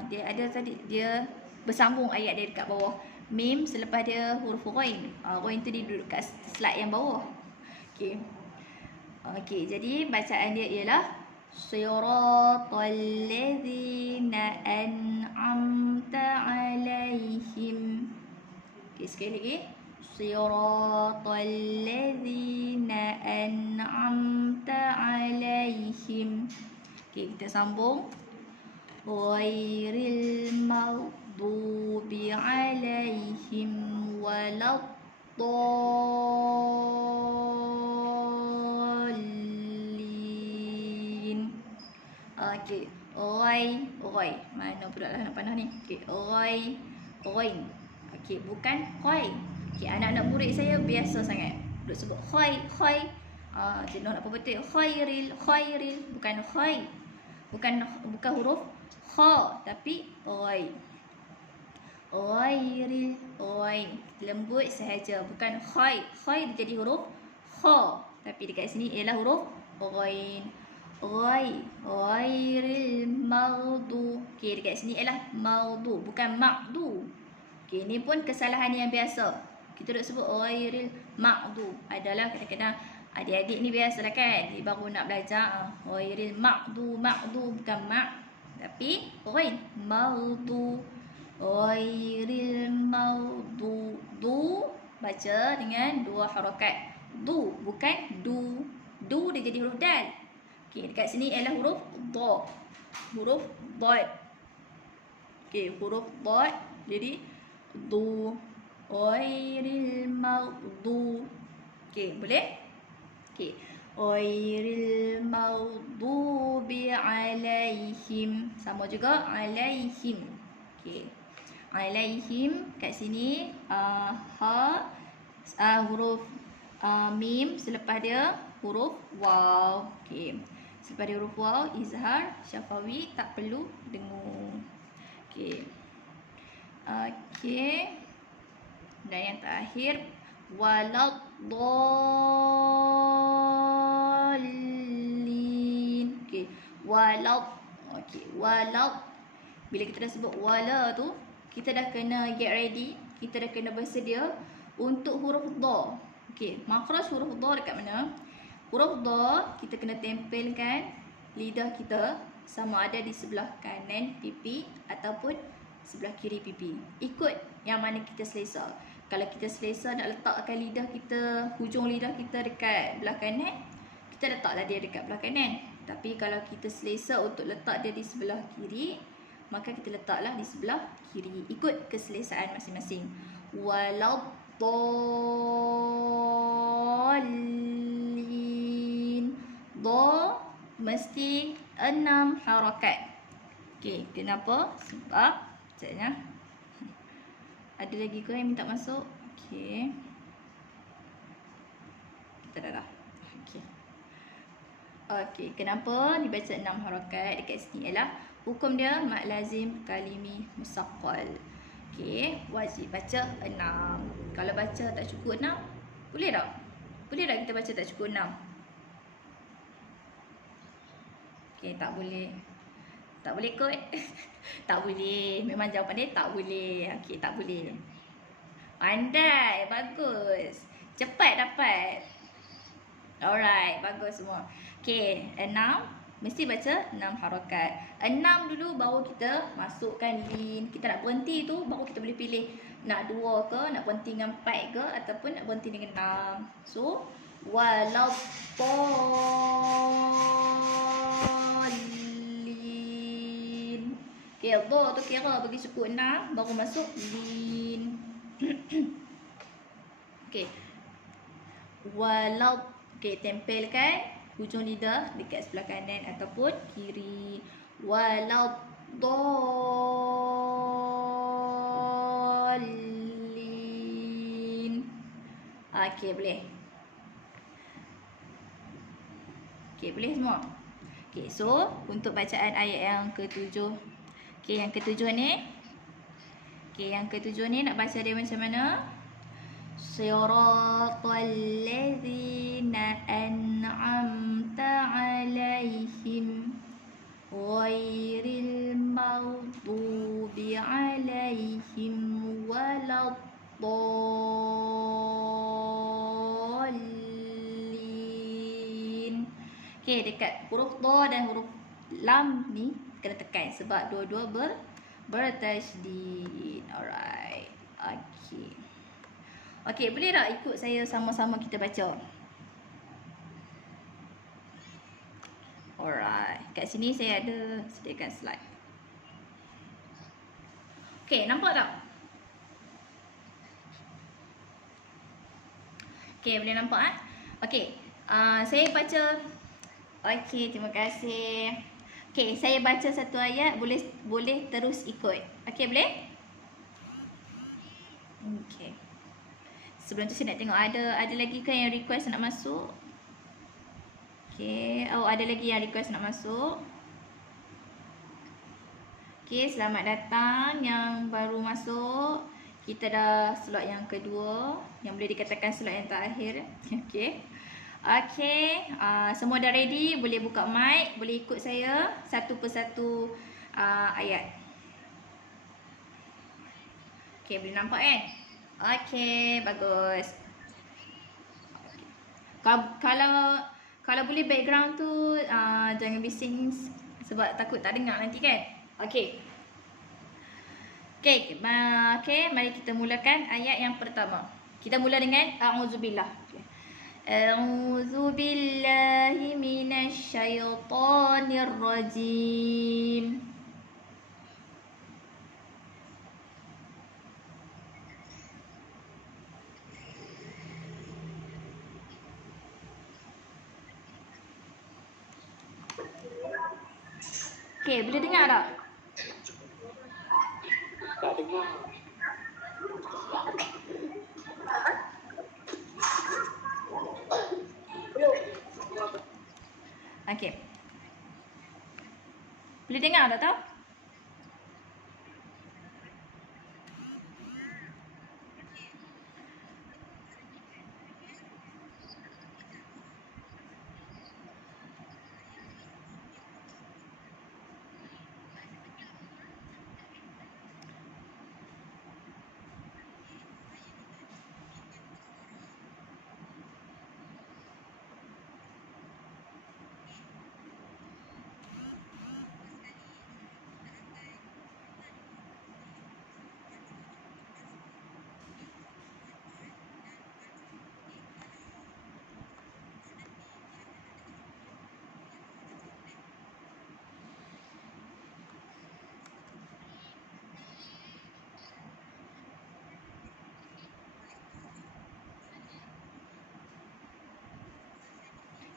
dia ada tadi, dia bersambung ayat dia dekat bawah. Mim selepas dia huruf ghain. Ghain tu dia duduk kat slide yang bawah. Okey. Okey, jadi bacaan dia ialah siratal ladzina an'amta 'alaihim. Okey, sekali lagi. Siratal ladzina an'amta 'alaihim. Okey, kita sambung. Ghairil maghdubi 'alaihim waladdallin. Okey, ghai. Mana pula lah nak panah ni? Okey, ghain. Okey, bukan ghai. Okey, anak-anak murid saya biasa sangat duk sebut ghai. Jenuh nak apa betul? Khairil, bukan ghai. Bukan huruf kha, tapi ghai. Ghairil, lembut sahaja, bukan khai. Khai dia jadi huruf kha, tapi dekat sini ialah huruf ghain. Ghairil maghdu. Okey, dekat sini ialah maghdu, bukan maghdu. Okey, ni pun kesalahan yang biasa. Kita duk sebut ghairil maghdu. Adalah kadang-kadang Adik-adik ni biasalah kan, dia baru nak belajar ghairil maghdu, bukan mak tapi ghain, maghdu, ghairil maghdu. Du baca dengan 2 harakat. Du bukan du. Du dia jadi huruf dal. Okey, dekat sini ialah huruf dha. Huruf dad. Okey, huruf dad jadi du, ghairil maghdu. Okey, boleh? Okey. Ghairil maghdubi alaihim. Sama juga alaihim. Okey. Alaihim kat sini huruf mim, selepas dia huruf waw. Okey. Selepas dia huruf waw, izhar syafawi, tak perlu dengung. Okey. Okey. Dan yang terakhir waladdallin. Okey, okey, bila kita dah sebut wala tu, kita dah kena get ready, kita dah kena bersedia untuk huruf dha. Okey, makhraj huruf dha dekat mana? Huruf dha kita kena tempelkan lidah kita sama ada di sebelah kanan pipi ataupun sebelah kiri pipi. Ikut yang mana kita selesa. Kalau kita selesa nak letakkan lidah kita, hujung lidah kita dekat belah kanan, kita letaklah dia dekat belah kanan. Tapi kalau kita selesa untuk letak dia di sebelah kiri, maka kita letaklah di sebelah kiri. Ikut keselesaan masing-masing. Waladdallin. Dha mesti 6 harakat. Okey, kenapa? Sebab sekejapnya. Ada lagi ke yang minta masuk? Okey. Kita dah. Okey. Okey, kenapa dibaca 6 harakat dekat sini ialah hukum dia mad lazim kalimi musaqqal. Okey, wajib baca 6. Kalau baca tak cukup 6, boleh tak? Boleh tak kita baca tak cukup 6? Okey, tak boleh. Tak boleh kot. Tak boleh. Memang jawapan dia tak boleh. Okey, tak boleh. Pandai. Bagus. Cepat dapat. Alright. Bagus semua. Okey, 6. Mesti baca 6 harakat. 6 dulu baru kita masukkan lin. Kita nak berhenti tu baru kita boleh pilih. Nak 2 ke, nak berhenti dengan 4 ke, ataupun nak berhenti dengan 6. So, waladdallin. Okey, dha tu kira bagi cukup 6 baru masuk lin. Okey. Okey, tempelkan hujung lidah dekat sebelah kanan ataupun kiri. Waladdallin. Okey, boleh. Okey, boleh semua. Okey, so untuk bacaan ayat yang ke-7. Okey, yang ke-7 ni. Okey, yang ke-7 ni nak baca dia macam mana? Siratal ladzina an'amta 'alaihim ghairil maghdubi 'alaihim waladdallin. Okey, dekat huruf dha dan huruf lam ni kena tekan sebab dua-dua bertasydid. Alright. Okey. Okey, boleh tak ikut saya sama-sama kita baca? Alright. Kat sini saya ada sediakan slide. Okey, nampak tak? Okey, boleh nampak Okey. Saya baca. Okey, terima kasih. Okey, saya baca satu ayat, boleh terus ikut. Okey, boleh? Okey. Sebelum tu saya nak tengok ada lagi ke yang request nak masuk? Okey, ada lagi yang request nak masuk. Okey, selamat datang yang baru masuk. Kita dah slot yang kedua, yang boleh dikatakan slot yang terakhir. Okey. Okey, semua dah ready, boleh buka mic, boleh ikut saya satu persatu ayat. Okey, boleh nampak kan? Okey, bagus. Kalau boleh background tu jangan bising sebab takut tak dengar nanti kan. Okey. Okey, mari kita mulakan ayat yang pertama. Kita mula dengan a'udzubillah. A'udzu billahi minasyaitonir rajim. Okey, boleh dengar tak? Tak dengar. Okey. Boleh dengar tak tahu?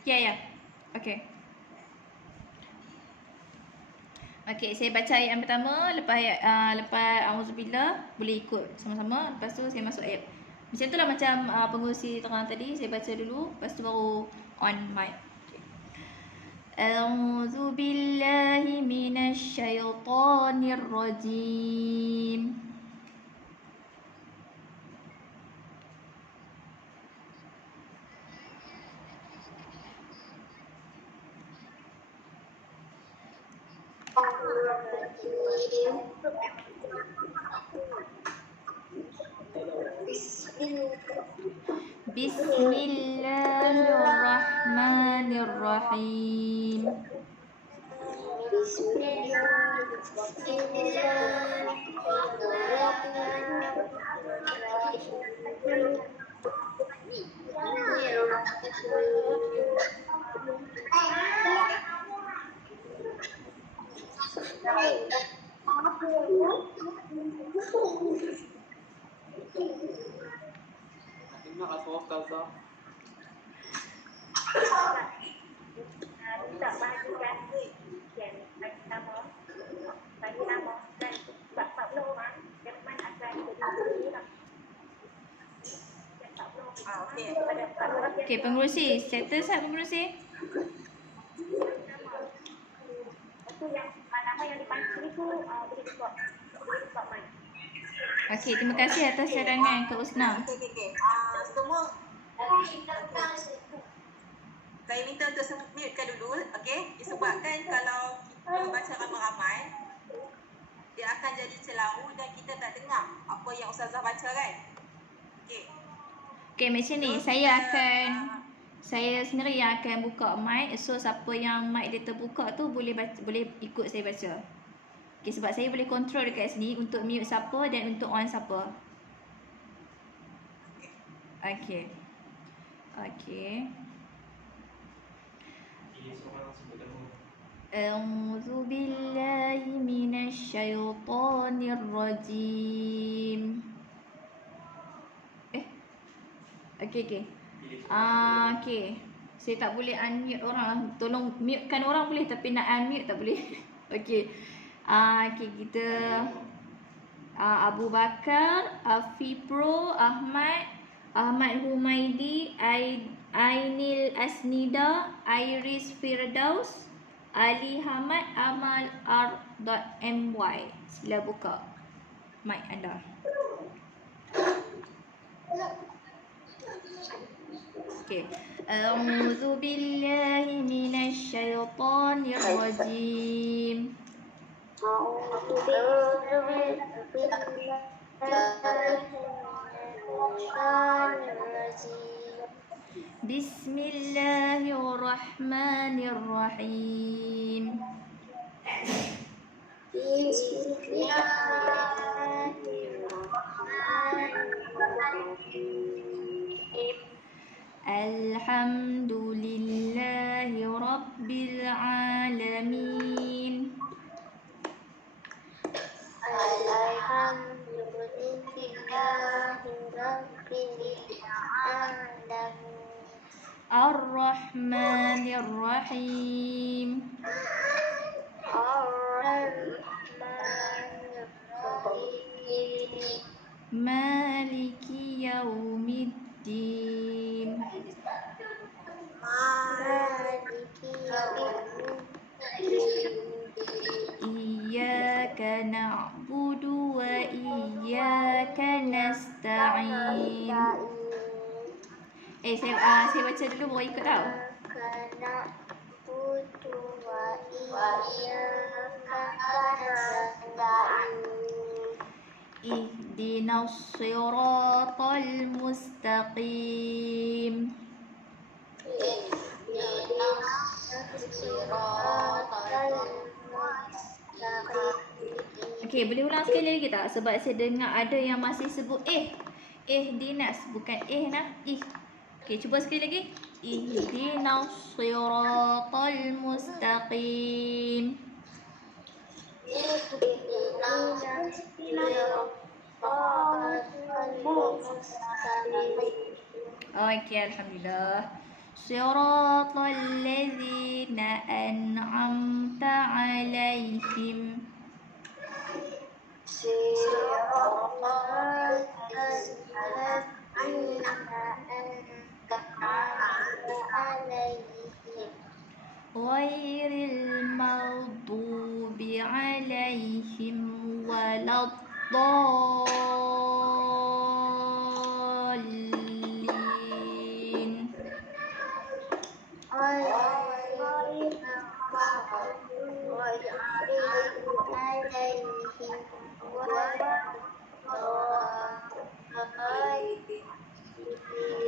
Ya. Okey. Okey, saya baca ayat yang pertama, lepas auzubillah boleh ikut sama-sama. Lepas tu saya masuk ayat. Macam itulah macam pengurusi terang tadi, saya baca dulu, lepas tu baru on mic. Okay. A'udzu billahi minasyaitonir rajim. Bismillahirrahmanirrahim. Dengar suara Ustazah. Tak bahagikan bagi nama dan sebab 40 orang yang mana akan jadi Okey. Okey, pengurusi, settle sah pengurusi. itu yang nama yang dipanggil itu boleh buka mic. Okey, terima kasih atas cadangan Kak Usna. Okey. Semua saya minta untuk mutekan dulu, okey? Disebabkan kalau kita baca ramai-ramai, dia akan jadi celau dan kita tak dengar apa yang Ustazah baca kan? Okey. Okey, macam ni, saya sendiri yang akan buka mic. So siapa yang mic dia terbuka tu boleh ikut saya baca. Okey, sebab saya boleh control dekat sini untuk mute siapa dan untuk on siapa. Okey. A'udzu billahi minasyaitonir rajim. Okey. Okey. Saya tak boleh unmute orang. Tolong mutekan orang boleh tapi nak unmute tak boleh. Okey. Okey, kita Abu Bakar, Afipro, Ahmad Humaidi, Ainil Asnida, Iris Firdaus, Ali Hamad, Amal R.my. Sila buka mic anda. Okey. A'udzu billahi minasyaitonir rajim. Bismillahirrahmanirrahim. Bismillahirrahmanirrahim. Alhamdulillahi Rabbil Alamin. Ar-Rahmanir-Rahim. Maliki Yaumiddin. Iyyaka na'budu wa iyyaka nasta'in. Saya baca dulu baru ikut tau. Ihdinas siratal mustaqim. Okey, boleh ulang sekali lagi tak? Sebab saya dengar ada yang masih sebut dinas, bukan nah, Okey, cuba sekali lagi. Ihdinas siratal mustaqim. Okey, alhamdulillah. Siratal ladzina an'amta 'alaihim. Ghairil maghdubi 'alaihim waladdallin.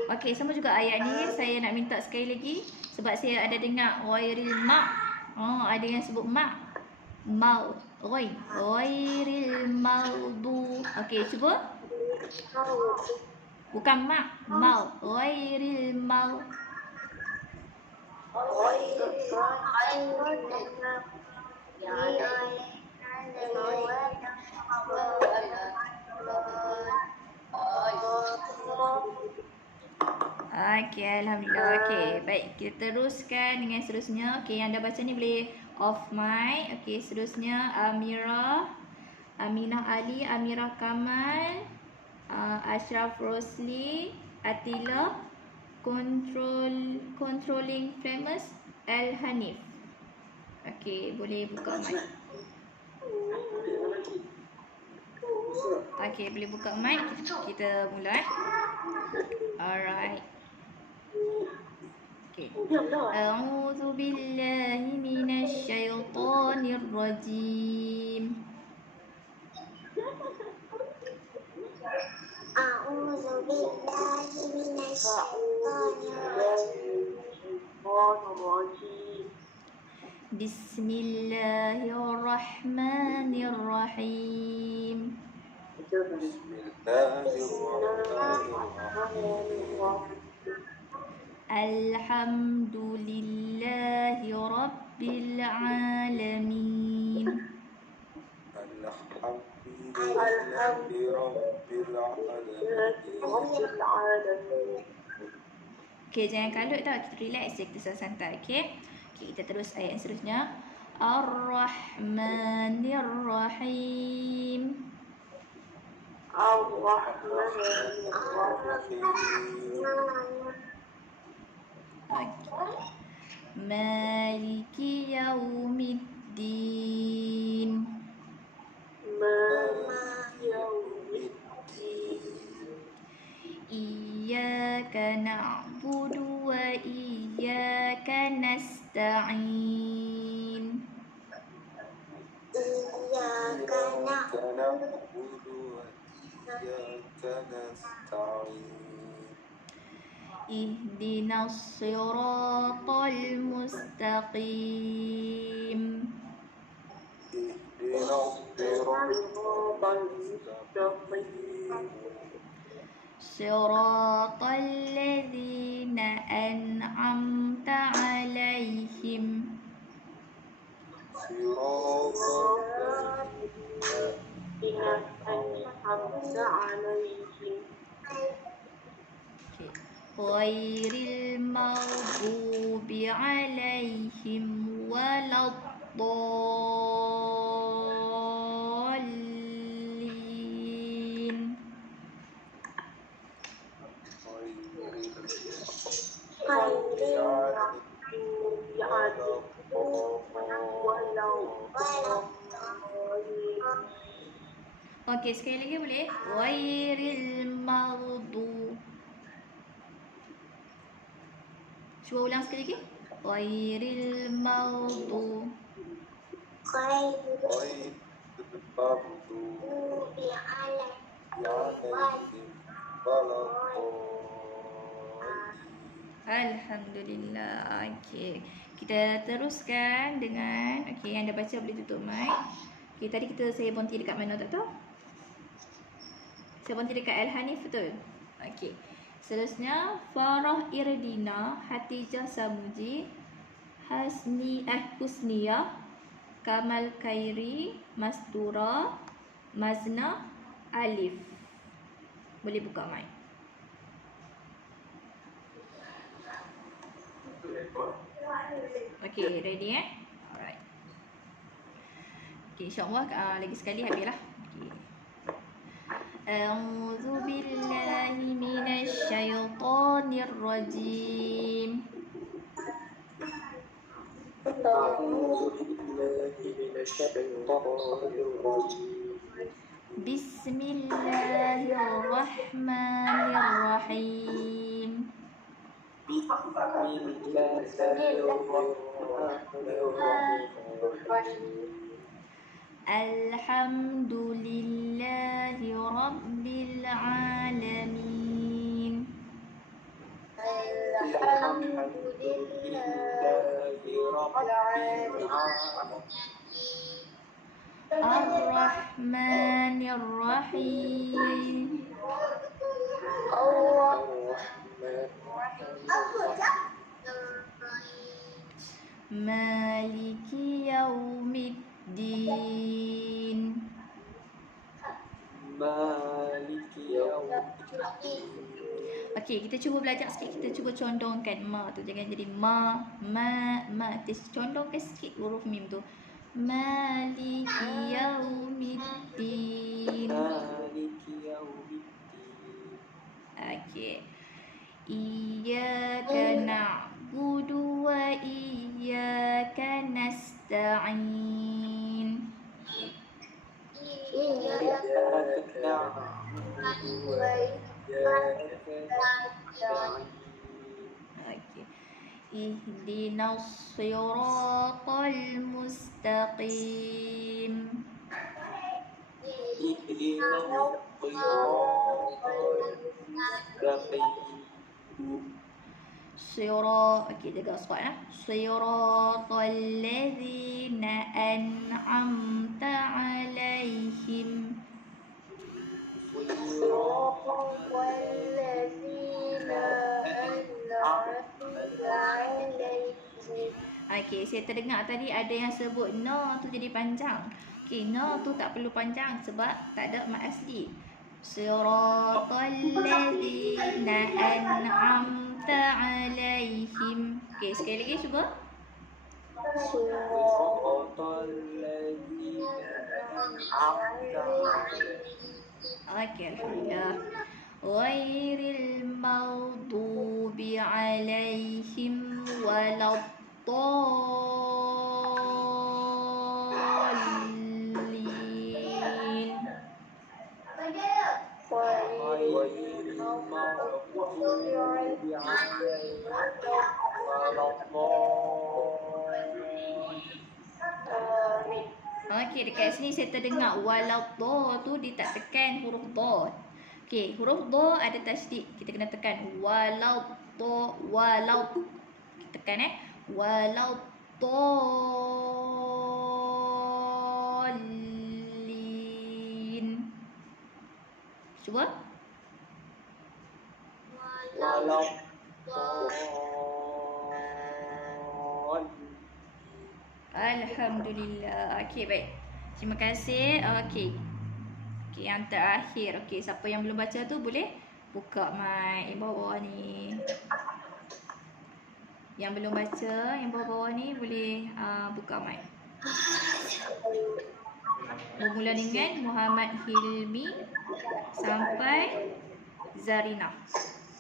Okey, sama juga ayat ni saya nak minta sekali lagi sebab saya ada dengar ghairil ada yang sebut ghairil maghdu. Okey, cuba. Bukan ghairil Okey, alhamdulillah. Okey, baik. Kita teruskan dengan seterusnya. Okey, yang dah baca ni boleh off mic. Okey, seterusnya Aminah Ali, Amirah Kamal, Ashraf Rosli, Atila, Controlling Famous, Al Hanif. Okey, boleh buka mic. Okey, boleh buka mic. Kita mula. Alright. Okay. A'udzu billahi minasy syaithanir rajim. A'udzu billahi minasy syaitonir rajim. Bismillahirrahmanirrahim. Alhamdulillahi Rabbil Alamin. Okay, jangan kalut tau. Kita relax je, kita santai. Okay, kita terus ayat yang seterusnya. Ar-Rahmanir-Rahim. Maliki Yaumiddin. Iyyaka na'budu wa iyyaka nasta'in. Iyyaka na'budu wa iyyaka nasta'in. ihdinas siratal mustaqim. اهدنا الصراط المستقيم Siratal ladzina an'amta alaihim. صراط الذين أنعمت عليهم Ghairil maghdubi alaihim waladdallin. Okey, sekali lagi boleh? Ghairil maghdubi. Cuba ulang sekali lagi. Ghairil maghdubi. غير غير المغضوب المغضوب عليهم عليهم ولا الضالين. Alhamdulillah. Okey. Kita teruskan dengan yang dah baca boleh tutup mic. Okey, tadi saya berhenti dekat mana tak tahu? Saya berhenti dekat Al-Hanif, betul? Okey. Seterusnya Farah Irdina, Hatijah Samuji, Husniyah, Kamal Khairi, Mastura, Mazna, Alif. Boleh buka mic. Okay, ready Alright. Okay, insyaAllah lagi sekali habislah. Okay. A'udzu billahi minasyaitonir rajim. أعوذ بالله من الشيطان الرجيم Bismillahirrahmanirrahim. بسم الله الرحمن الرحيم Alhamdulillahi rabbil alamin. الحمد لله رب العالمين Ar-Rahmanir Rahim. Maliki Yaumiddin. مالك يوم الدين Okey, kita cuba belajar sikit. Kita cuba condongkan ma tu. Jangan jadi ma. Kita condongkan sikit huruf mim tu. Maliki Yaumiddin. مالك يوم الدين Okey. Iyyaka na'budu wa iyyaka nasta'in. إياك نعبد وإياك نستعين Okey. Ihdinas siratal mustaqim. اهدنا الصراط المستقيم Okey, jaga suara Siratal ladzina an'amta alaihim. صراط الذين أنعمت عليهم Okey, saya terdengar tadi ada yang sebut no tu jadi panjang. Okey, no tu tak perlu panjang sebab tak ada mat asli. Siratal ladzina an'amta alaihim. Okey, sekali lagi cuba. صراط الذين أنعمت عليهم Okey, alhamdulillah. Ghairil maghdubi alaihim waladdallin. غير المغضوب عليهم ولا الضالين Okey, dekat sini saya terdengar walau do tu dia tak tekan huruf dot. Okey, huruf do ada tasydid. Kita kena tekan walau to, walau. Kita tekan walau tolin. Cuba. Walau Alhamdulillah. Okey, baik. Terima kasih. Okey. Okey, yang terakhir. Okey, siapa yang belum baca tu boleh buka mic bawah ni. Yang belum baca, yang bawah ni boleh buka mic. Bermula dengan Muhammad Hilmi sampai Zarina.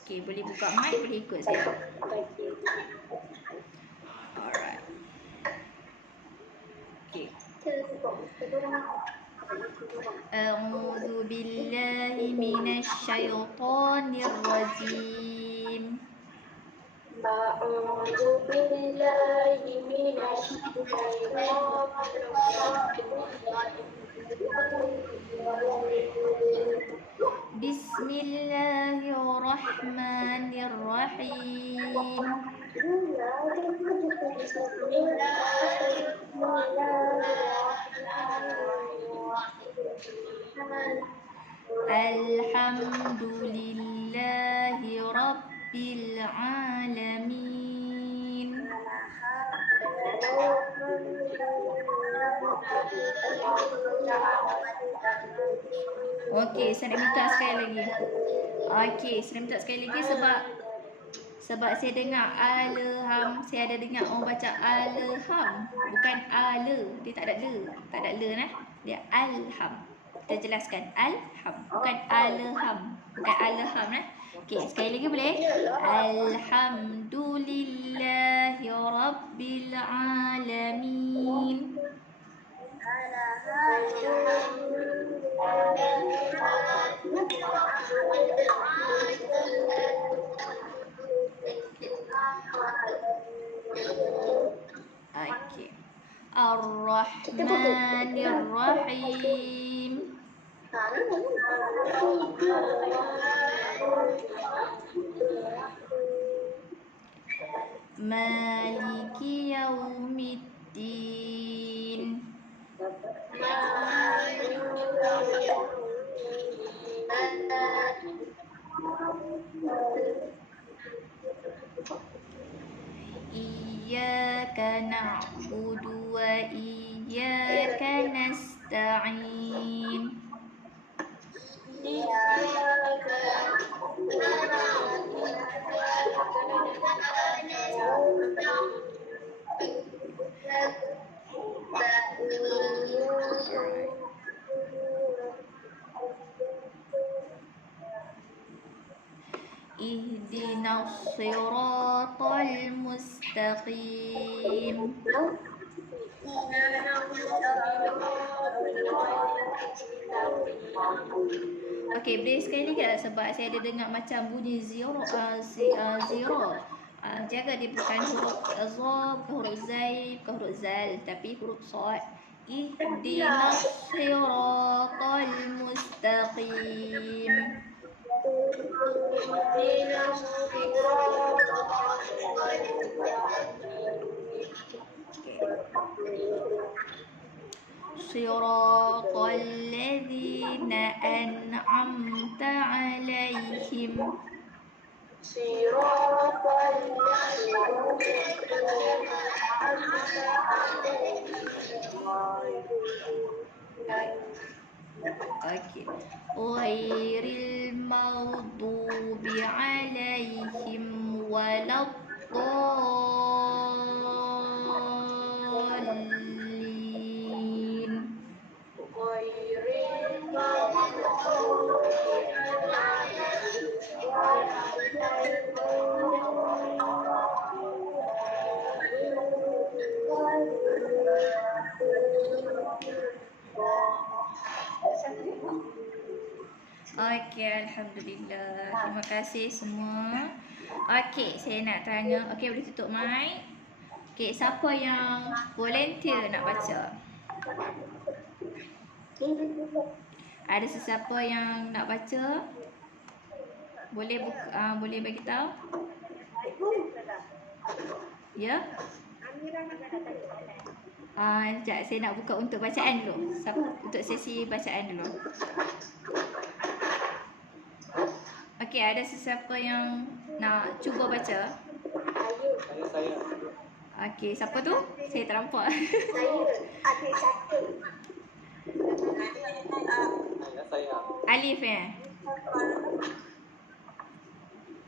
Okey, boleh buka mic, boleh ikut saya. Alright. Okey. A'udzu billahi minasy syaithanir rajim. A'udzu billahi minasy Bismillahirrahmanirrahim. Alhamdulillahi rabbil alamin. Okey, saya nak minta sekali lagi. Okey, saya nak minta sekali lagi sebab saya dengar alham, saya ada dengar orang baca alham, bukan ale. Dia tak ada le. Tak ada le nah. Dia alham. Kita jelaskan alham, bukan alham. Bukan alham nah. Okey, sekali lagi boleh? Alhamdulillahi rabbil alamin. Okey. Ar-Rahmanir-Rahim. Maliki yaumiddin. Iyyaka na'budu wa iyyaka nasta'in. Ihdinas siratal mustaqim. Okey, boleh sekali lagi tak? Sebab saya ada dengar macam bunyi zero. Jaga dia bukan huruf za, bukan huruf zai, bukan huruf zal, tapi huruf sad. Ihdinas siratal mustaqim. Siratal ladzina an'amta 'alaihim. Okey. Ghairil maghdubi 'alaihim waladdallin. Okey, alhamdulillah. Terima kasih semua. Okey, saya nak tanya. Okey, boleh tutup mic. Okey, siapa yang volunteer nak baca? Ada sesiapa yang nak baca? Boleh boleh bagi tahu? Ya? Sekejap, saya nak buka untuk bacaan dulu. Untuk sesi bacaan dulu. Okey, ada sesiapa yang nak cuba baca? Saya. Okey, siapa tu? Saya tak nampak. Saya adik satu. Saya. Alif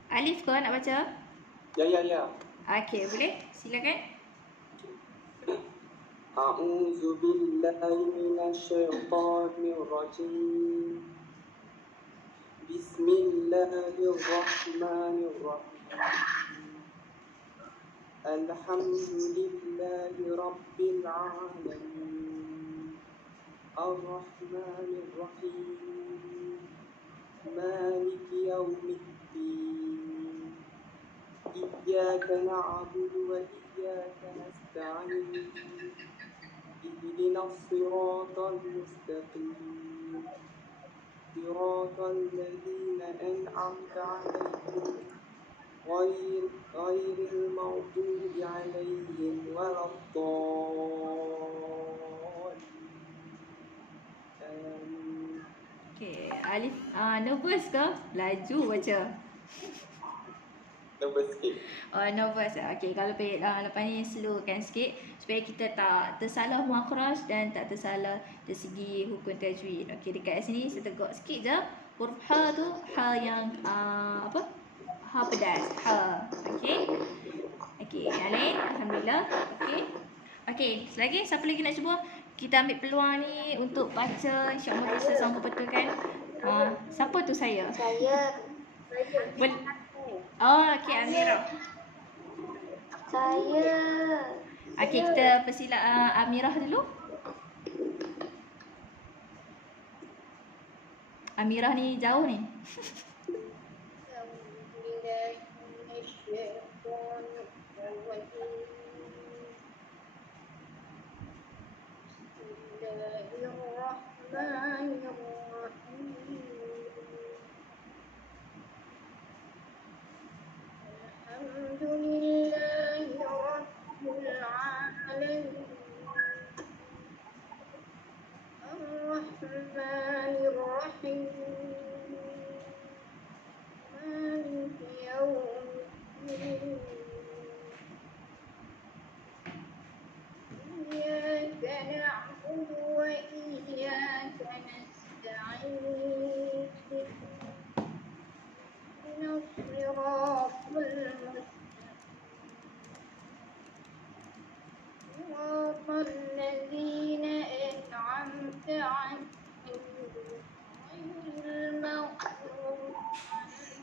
Alif kau nak baca? Ya. Okey, boleh? Silakan. A'udzu billahi minasyaitonir rajim. Bismillahirrahmanirrahim. Alhamdulillahi rabbil alamin. Ar-Rahmanir Rahim. Maliki yaumiddin. Iyyaka na'budu wa iyyaka nasta'in. Ihdinas siratal mustaqim. Siratal ladzina an'amta 'alaihim ghairil maghdubi 'alaihim waladdallin. Okey, Alif nervous ke? Laju baca. Nervous sikit. Nervous. Okey, kalau lepas ni slowkan sikit supaya kita tak tersalah makhraj dan tak tersalah dari segi hukum tajwid. Okey, dekat sini saya tegak sikit je. Huruf ha tu ha yang apa? Ha pedas. Ha. Okey. Okey, yang lain alhamdulillah. Okey. Okey, selagi siapa lagi nak cuba? Kita ambil peluang ni untuk baca, insya-Allah bisa sanggup betulkan. Siapa tu saya? Saya. Okey, Amirah. Saya. Okey, kita persilat Amirah dulu. Amirah ni jauh ni.